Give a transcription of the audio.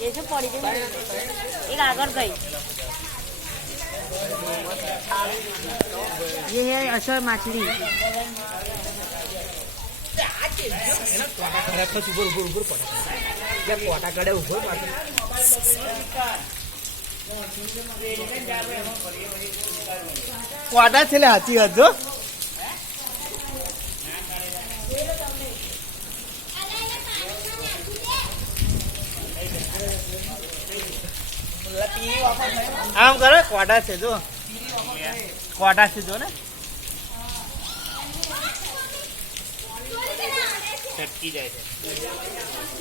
ये जो पड़ी थी एक आगर गई। ये है असर मछली। કોટા છે લે હાચી વાત જો આમ કરે કોટા છે જો કોટા છે જો ને છટકી જાય છે